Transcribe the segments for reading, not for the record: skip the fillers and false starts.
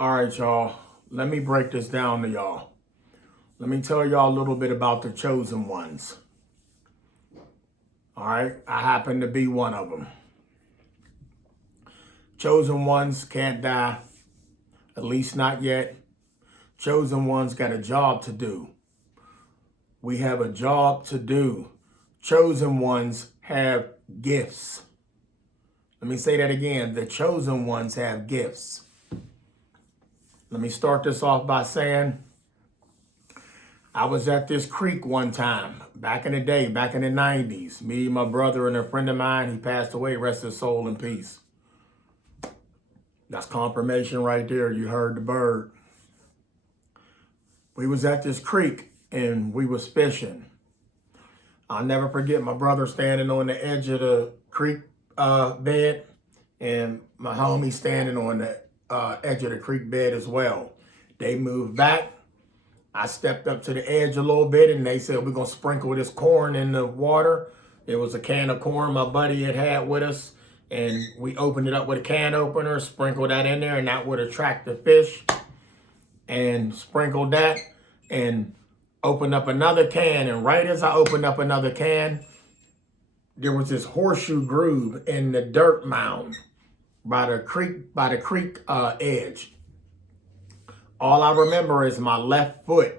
All right, y'all. Let me break this down to y'all. Let me tell y'all a little bit about the chosen ones. All right, I happen to be one of them. Chosen ones can't die, at least not yet. Chosen ones got a job to do. We have a job to do. Chosen ones have gifts. Let me say that again. The chosen ones have gifts. Let me start this off by saying, I was at this creek one time, back in the day, back in the 90s. Me, my brother, and a friend of mine, he passed away, rest his soul in peace. That's confirmation right there. You heard the bird. We was at this creek and we was fishing. I'll never forget my brother standing on the edge of the creek bed and my homie standing on the edge of the creek bed as well. They moved back. I stepped up to the edge a little bit and they said, we're going to sprinkle this corn in the water. It was a can of corn my buddy had with us. And we opened it up with a can opener, sprinkled that in there, and that would attract the fish. And sprinkled that and opened up another can. And right as I opened up another can, there was this horseshoe groove in the dirt mound by the creek edge. All I remember is my left foot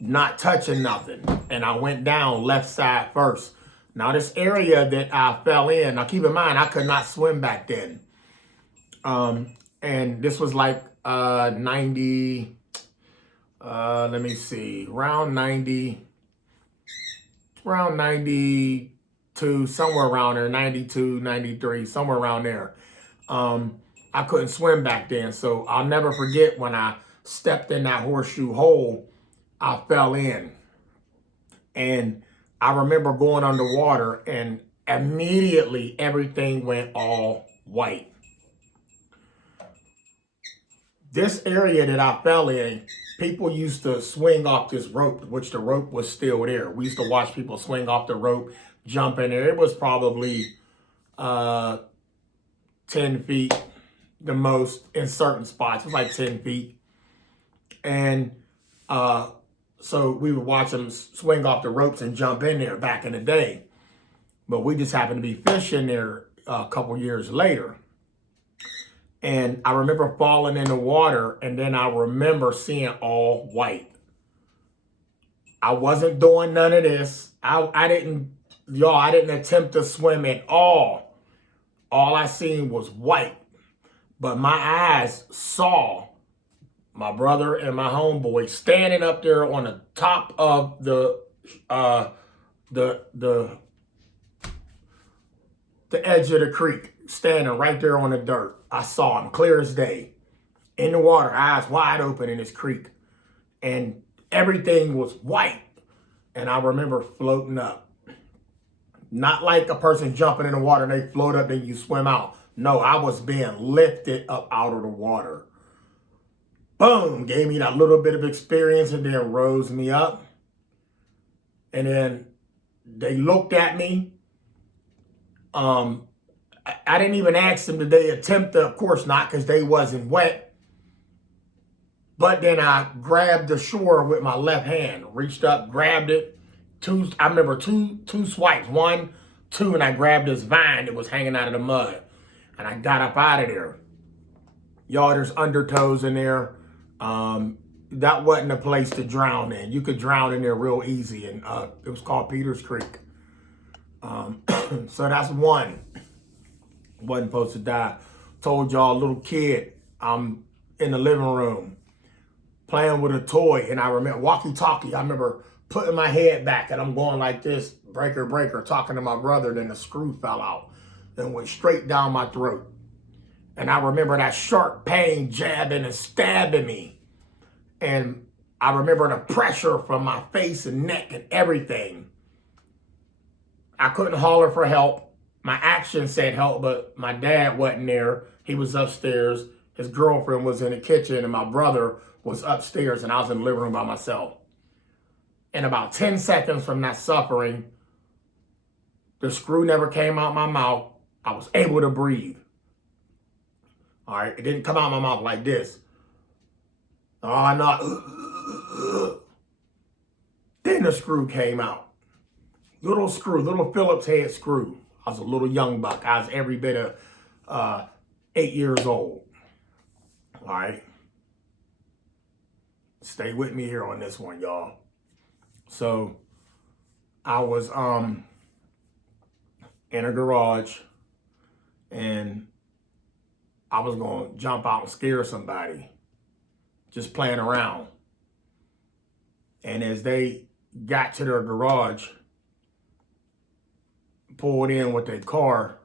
not touching nothing. And I went down left side first. Now this area that I fell in, now keep in mind, I could not swim back then. And this was like 90, let me see, around 92, somewhere around there, 92, 93, somewhere around there. I couldn't swim back then, so I'll never forget when I stepped in that horseshoe hole, I fell in. And I remember going underwater and immediately everything went all white. This area that I fell in, people used to swing off this rope, which the rope was still there. We used to watch people swing off the rope, jump in there. It was probably 10 feet the most in certain spots. It was like 10 feet. And so we would watch them swing off the ropes and jump in there back in the day. But we just happened to be fishing there a couple years later. And I remember falling in the water, and then I remember seeing all white. I wasn't doing none of this. I didn't attempt to swim at all. All I seen was white. But my eyes saw my brother and my homeboy standing up there on the top of the edge of the creek, standing right there on the dirt. I saw him clear as day, in the water, eyes wide open in this creek. And everything was white. And I remember floating up. Not like a person jumping in the water and they float up and you swim out. No, I was being lifted up out of the water. Boom, gave me that little bit of experience and then rose me up. And then they looked at me. I didn't even ask them, did they attempt to? Of course not, because they wasn't wet. But then I grabbed the shore with my left hand, reached up, grabbed it. I remember two swipes, 1, 2, and I grabbed this vine that was hanging out of the mud. And I got up out of there. Y'all, there's undertows in there. That wasn't a place to drown in. You could drown in there real easy. And it was called Peters Creek. So that's one. Wasn't supposed to die. Told y'all, a little kid, I'm in the living room playing with a toy. And I remember walkie-talkie. I remember putting my head back and I'm going like this, breaker, breaker, talking to my brother. Then the screw fell out and went straight down my throat. And I remember that sharp pain jabbing and stabbing me. And I remember the pressure from my face and neck and everything. I couldn't holler for help. My action said help, but my dad wasn't there. He was upstairs. His girlfriend was in the kitchen and my brother was upstairs and I was in the living room by myself. And about 10 seconds from that suffering, the screw never came out my mouth. I was able to breathe. All right, it didn't come out of my mouth like this. Oh, no. Then the screw came out. Little screw, little Phillips head screw. I was a little young buck. I was every bit of 8 years old. All right. Stay with me here on this one, y'all. So I was in a garage, and I was going to jump out and scare somebody, just playing around. And as they got to their garage, pulled in with their car,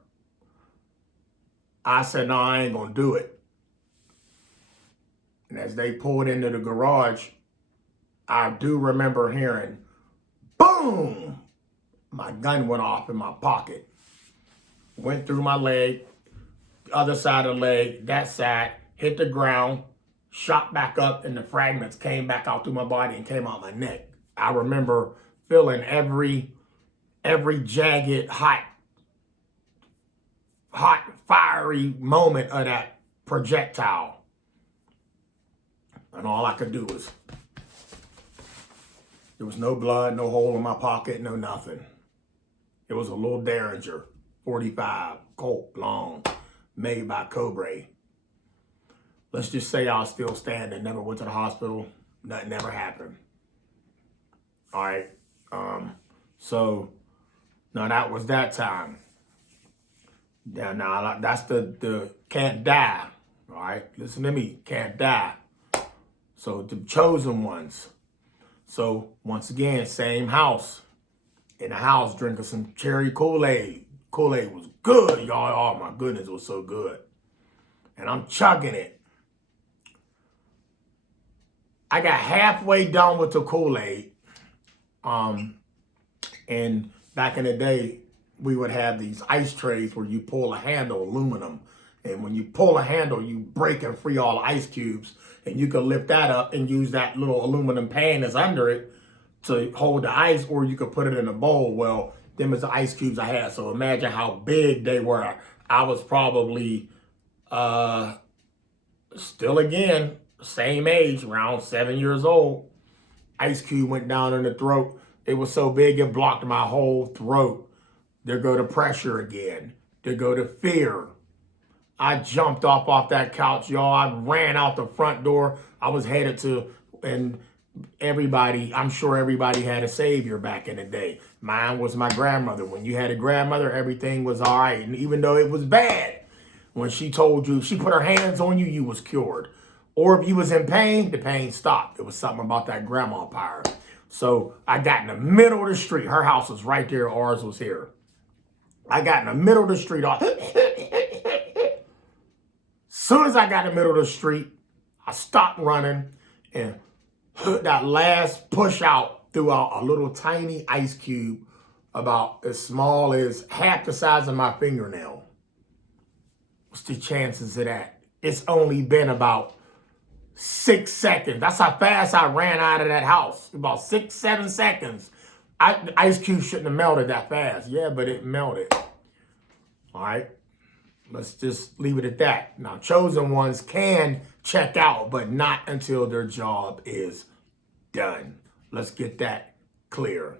I said, no, I ain't going to do it. And as they pulled into the garage, I do remember hearing, boom! My gun went off in my pocket. Went through my leg, the other side of the leg, that side, hit the ground, shot back up, and the fragments came back out through my body and came out my neck. I remember feeling every jagged, hot, fiery moment of that projectile. And all I could do was, there was no blood, no hole in my pocket, no nothing. It was a little Derringer 45 Colt long, made by Cobra. Let's just say I was still standing, never went to the hospital, nothing ever happened. All right, so now that was that time. Now that's the can't die. All right, listen to me, can't die. So the chosen ones. So once again, same house. In the house, drinking some cherry Kool-Aid. Kool-Aid was good, y'all. Oh my goodness, it was so good. And I'm chugging it. I got halfway done with the Kool-Aid. And back in the day, we would have these ice trays where you pull a handle, aluminum. And when you pull a handle, you break and free all the ice cubes. And you can lift that up and use that little aluminum pan that's under it to hold the ice, or you could put it in a bowl. Well, them is the ice cubes I had. So imagine how big they were. I was probably still again, same age, around 7 years old. Ice cube went down in the throat. It was so big it blocked my whole throat. There go to pressure again. There go to fear. I jumped off that couch, y'all. I ran out the front door. I was headed to, and everybody, I'm sure everybody had a savior back in the day. Mine was my grandmother. When you had a grandmother, everything was all right. And even though it was bad, when she told you, she put her hands on you, you was cured. Or if you was in pain, the pain stopped. It was something about that grandma power. So I got in the middle of the street. Her house was right there. Ours was here. I got in the middle of the street. Soon as I got in the middle of the street, I stopped running and that last push out threw out a little tiny ice cube about as small as half the size of my fingernail. What's the chances of that? It's only been about 6 seconds. That's how fast I ran out of that house. About 6, 7 seconds. The ice cube shouldn't have melted that fast. Yeah, but it melted. All right. Let's just leave it at that. Now, chosen ones can check out, but not until their job is done. Let's get that clear.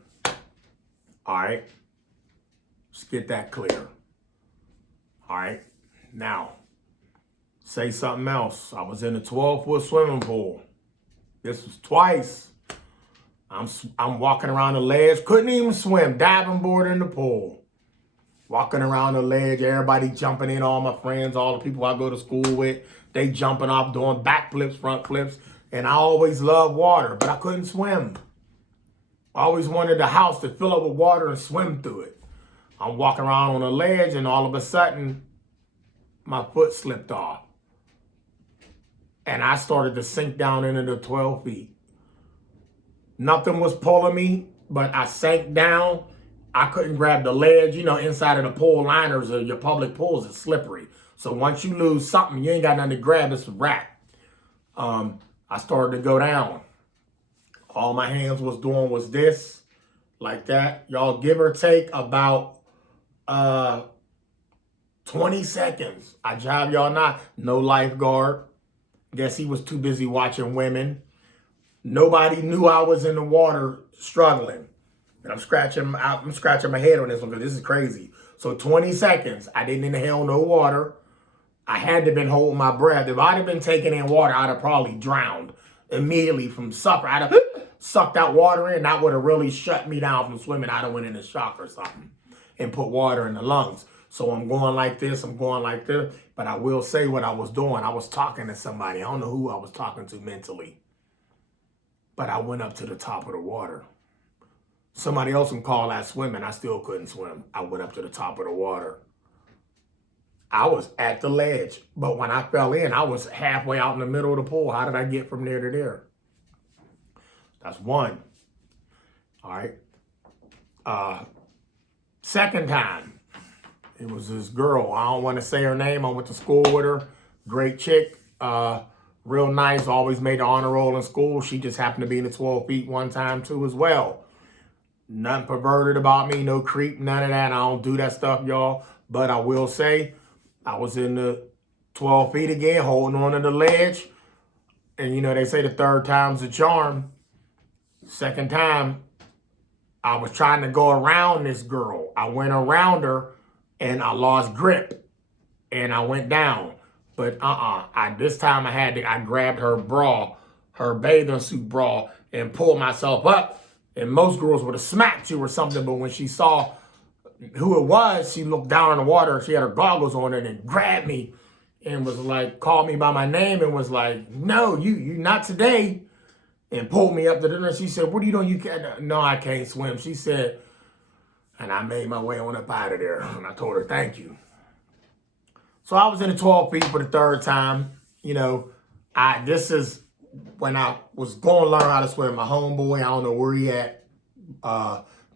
All right. Let's get that clear. All right. Now, say something else. I was in a 12-foot swimming pool. This was twice. I'm walking around the ledge. Couldn't even swim. Diving board in the pool. Walking around the ledge, everybody jumping in, all my friends, all the people I go to school with, they jumping off, doing backflips, front flips. And I always loved water, but I couldn't swim. I always wanted the house to fill up with water and swim through it. I'm walking around on the ledge, and all of a sudden, my foot slipped off. And I started to sink down into the 12 feet. Nothing was pulling me, but I sank down. I couldn't grab the ledge. You know, inside of the pool liners of your public pools, it's slippery. So once you lose something, you ain't got nothing to grab. It's a wrap. I started to go down. All my hands was doing was this, like that. Y'all give or take about 20 seconds. I jive y'all not. No lifeguard. Guess he was too busy watching women. Nobody knew I was in the water struggling. And I'm scratching my head on this one because this is crazy. So 20 seconds. I didn't inhale no water. I had to have been holding my breath. If I'd have been taking in water, I'd have probably drowned immediately from supper. I'd have sucked that water in. That would have really shut me down from swimming. I'd have went into shock or something and put water in the lungs. So I'm going like this. I'm going like this. But I will say what I was doing. I was talking to somebody. I don't know who I was talking to mentally. But I went up to the top of the water. Somebody else can call that swimming. I still couldn't swim. I went up to the top of the water. I was at the ledge, but when I fell in, I was halfway out in the middle of the pool. How did I get from there to there? That's one. All right. Second time, it was this girl. I don't want to say her name. I went to school with her. Great chick. Real nice. Always made the honor roll in school. She just happened to be in the 12 feet one time too as well. Nothing perverted about me. No creep. None of that. I don't do that stuff, y'all. But I will say, I was in the 12 feet again, holding on to the ledge. And, you know, they say the third time's a charm. Second time, I was trying to go around this girl. I went around her, and I lost grip. And I went down. But this time I grabbed her bra, her bathing suit bra, and pulled myself up. And most girls would have smacked you or something. But when she saw who it was, she looked down in the water. She had her goggles on and then grabbed me and was like, called me by my name and was like, no, you not today. And pulled me up to dinner. She said, what are you doing? You can't. No, I can't swim. She said, and I made my way on up out of there. And I told her, thank you. So I was in the 12 feet for the third time. You know, this is when I was going to learn how to swim. My homeboy, I don't know where he at,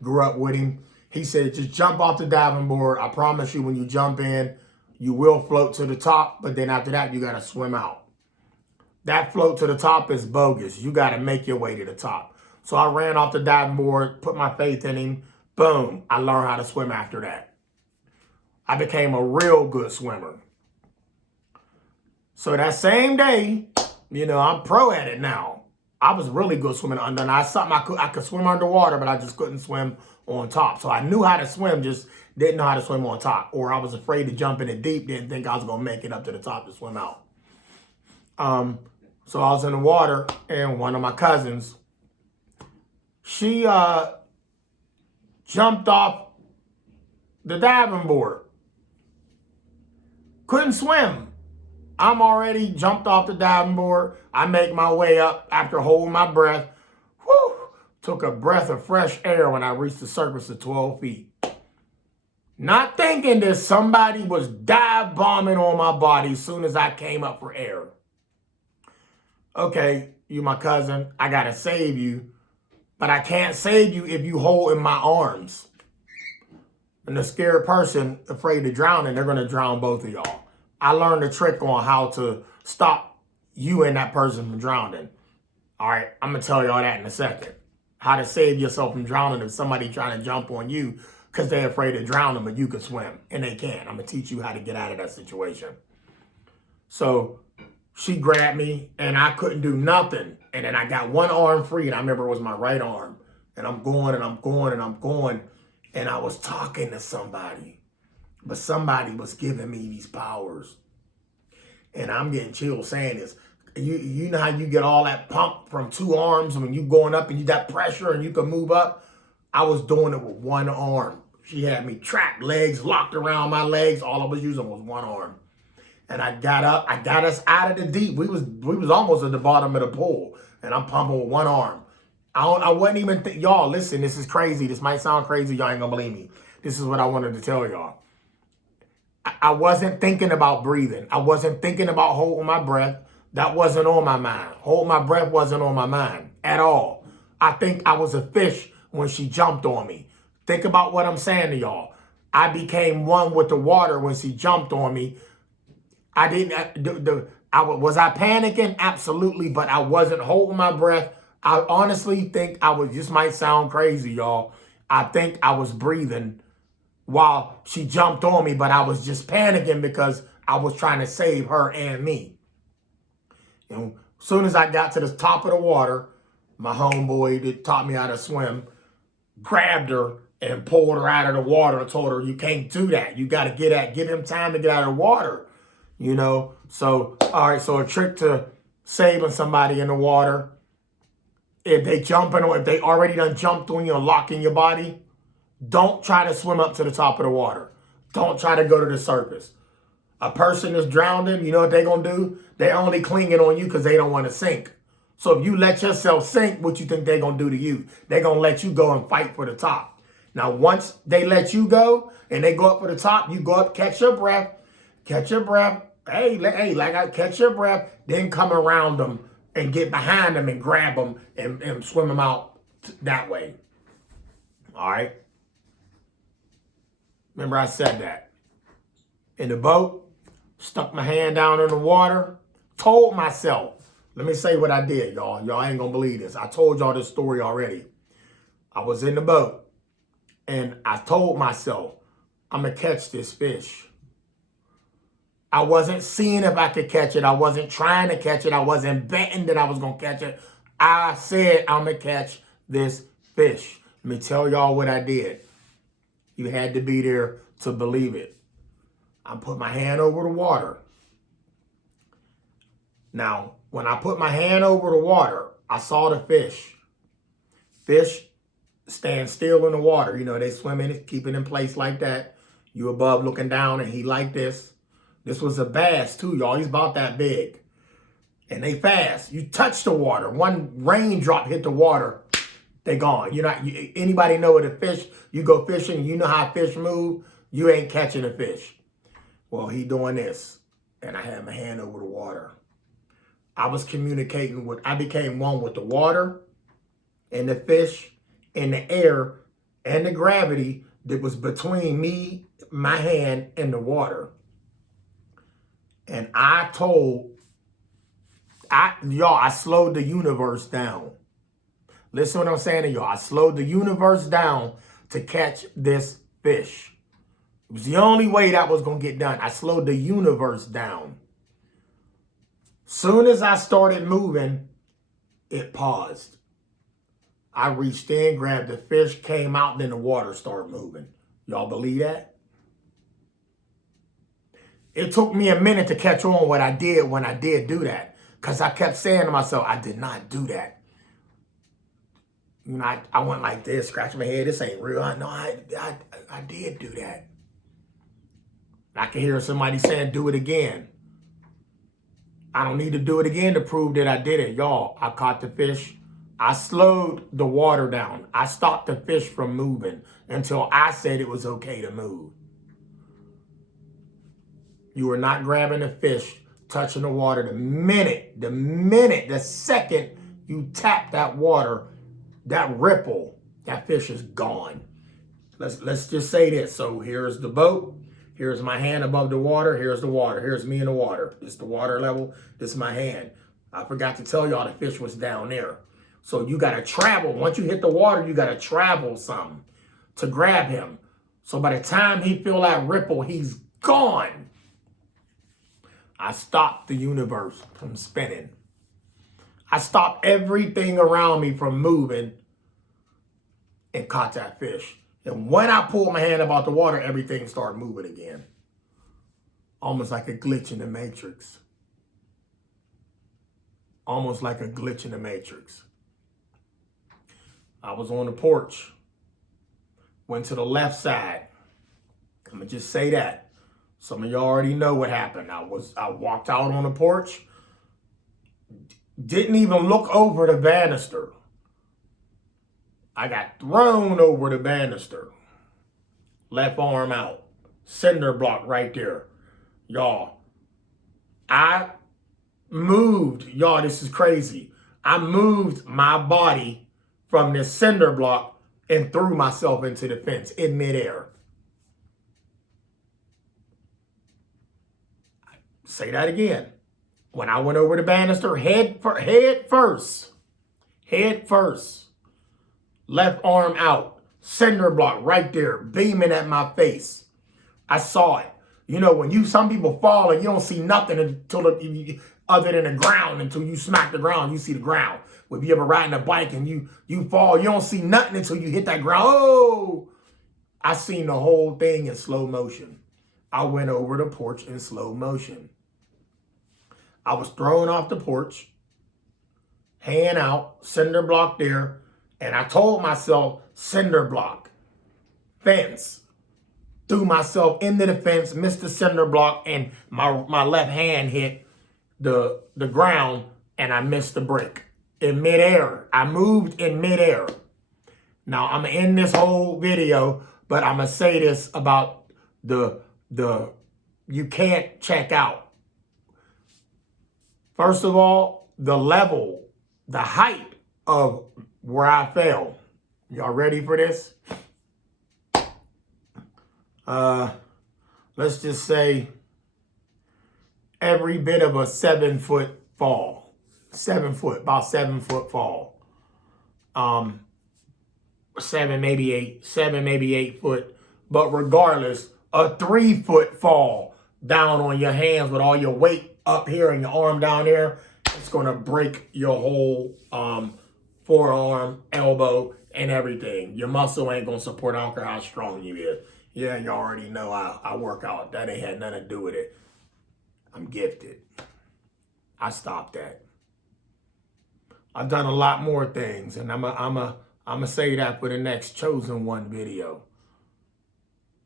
grew up with him. He said, just jump off the diving board. I promise you, when you jump in, you will float to the top. But then after that, you got to swim out. That float to the top is bogus. You got to make your way to the top. So I ran off the diving board, put my faith in him. Boom. I learned how to swim after that. I became a real good swimmer. So that same day, you know, I'm pro at it now. I was really good swimming under. And I could swim underwater, but I just couldn't swim on top. So I knew how to swim, just didn't know how to swim on top. Or I was afraid to jump in it deep, didn't think I was going to make it up to the top to swim out. So I was in the water, and one of my cousins, she jumped off the diving board. Couldn't swim. I'm already jumped off the diving board. I make my way up after holding my breath. Whew! Took a breath of fresh air when I reached the surface of 12 feet. Not thinking that somebody was dive bombing on my body as soon as I came up for air. Okay, you my cousin, I gotta save you, but I can't save you if you hold in my arms. And the scared person afraid of drowning, they're gonna drown both of y'all. I learned a trick on how to stop you and that person from drowning. All right, I'm gonna tell y'all that in a second. How to save yourself from drowning if somebody trying to jump on you because they're afraid of drowning, but you can swim, and they can. I'm gonna teach you how to get out of that situation. So she grabbed me, and I couldn't do nothing. And then I got one arm free, and I remember it was my right arm. And I'm going, and I'm going, and I'm going. And I was talking to somebody. But somebody was giving me these powers. And I'm getting chills saying this. You know how you get all that pump from two arms when you going up and you got pressure and you can move up? I was doing it with one arm. She had me trapped, legs locked around my legs. All I was using was one arm. And I got up, I got us out of the deep. We was almost at the bottom of the pool. And I'm pumping with one arm. I wasn't even, y'all, listen, this is crazy. This might sound crazy. Y'all ain't gonna believe me. This is what I wanted to tell y'all. I wasn't thinking about breathing. I wasn't thinking about holding my breath. That wasn't on my mind. Holding my breath wasn't on my mind at all. I think I was a fish when she jumped on me. Think about what I'm saying to y'all. I became one with the water when she jumped on me. I didn't, was I panicking? Absolutely, but I wasn't holding my breath. I honestly think this might sound crazy, y'all. I think I was breathing while she jumped on me, but I was just panicking because I was trying to save her and me. And as soon as I got to the top of the water, my homeboy that taught me how to swim grabbed her and pulled her out of the water and told her, you can't do that. You got to give him time to get out of the water, you know? So, all right, so a trick to saving somebody in the water, if they already done jumped on you and locking your body, don't try to swim up to the top of the water. Don't try to go to the surface. A person is drowning, you know what they're going to do? They're only clinging on you because they don't want to sink. So if you let yourself sink, what you think they're going to do to you? They're going to let you go and fight for the top. Now, once they let you go and they go up for the top, you go up, catch your breath. Catch your breath. Catch your breath. Then come around them and get behind them and grab them and swim them out that way. All right? Remember I said that. In the boat, stuck my hand down in the water, told myself, let me say what I did, y'all. Y'all ain't gonna believe this. I told y'all this story already. I was in the boat and I told myself, I'm gonna catch this fish. I wasn't seeing if I could catch it. I wasn't trying to catch it. I wasn't betting that I was gonna catch it. I said, I'm gonna catch this fish. Let me tell y'all what I did. You had to be there to believe it. I put my hand over the water. Now, when I put my hand over the water, I saw the fish. Fish stand still in the water. You know, they swim in it, keep it in place like that. You above looking down and he like this. This was a bass too, y'all. He's about that big. And they fast. You touch the water. One raindrop hit the water, they gone. Anybody know what a fish, you go fishing, you know how fish move, you ain't catching a fish. Well, he doing this. And I had my hand over the water. I was I became one with the water and the fish and the air and the gravity that was between me, my hand, and the water. And I slowed the universe down. Listen what I'm saying to y'all. I slowed the universe down to catch this fish. It was the only way that was going to get done. I slowed the universe down. Soon as I started moving, it paused. I reached in, grabbed the fish, came out, and then the water started moving. Y'all believe that? It took me a minute to catch on what I did when I did do that. Because I kept saying to myself, I did not do that. You know, I went like this, scratching my head. This ain't real. I did do that. I can hear somebody saying, do it again. I don't need to do it again to prove that I did it. Y'all, I caught the fish. I slowed the water down. I stopped the fish from moving until I said it was okay to move. You are not grabbing a fish, touching the water the second you tap that water, that ripple, that fish is gone. Let's just say this. So here's the boat. Here's my hand above the water. Here's the water. Here's me in the water. This is the water level. This is my hand. I forgot to tell y'all the fish was down there. So you got to travel. Once you hit the water, you got to travel some to grab him. So by the time he feel that ripple, he's gone. I stopped the universe from spinning. I stopped everything around me from moving and caught that fish. And when I pulled my hand up out the water, everything started moving again. Almost like a glitch in the Matrix. Almost like a glitch in the Matrix. I was on the porch. Went to the left side. I'm going to just say that. Some of y'all already know what happened. I walked out on the porch. Didn't even look over the banister. I got thrown over the banister. Left arm out. Cinder block right there. Y'all, I moved. Y'all, this is crazy. I moved my body from this cinder block and threw myself into the fence in midair. Say that again. When I went over the banister, head first. Left arm out. cinder block right there, beaming at my face. I saw it. You know, when some people fall and you don't see nothing other than the ground until you smack the ground, you see the ground. If you ever riding a bike and you fall, you don't see nothing until you hit that ground. Oh, I seen the whole thing in slow motion. I went over the porch in slow motion. I was thrown off the porch, hand out, cinder block there, and I told myself, cinder block, fence. Threw myself into the fence, missed the cinder block, and my left hand hit the ground, and I missed the brick in midair. I moved in midair. Now, I'm going to end this whole video, but I'm going to say this about the you can't check out. First of all, the level, the height of where I fell. Y'all ready for this? Let's just say every bit of a 7-foot fall. 7 foot, about 7 foot fall. 7, maybe 8 foot. But regardless, a 3-foot fall down on your hands with all your weight up here and your arm down there, it's going to break your whole forearm, elbow, and everything. Your muscle ain't going to support. I don't care how strong you is. Yeah, you already know I work out. That ain't had nothing to do with it. I'm gifted. I stopped that. I've done a lot more things, and I'm a say that for the next Chosen One video.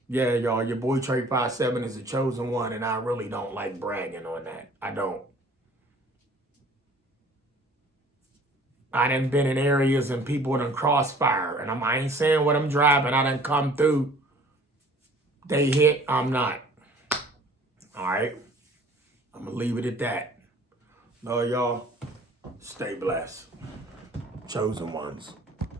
Yeah, y'all, your boy Trey 57 is a chosen one, and I really don't like bragging on that. I don't. I done been in areas and people done crossfire, and I ain't saying what I'm driving. I done come through. They hit, I'm not. All right? I'm going to leave it at that. No, y'all, stay blessed. Chosen ones.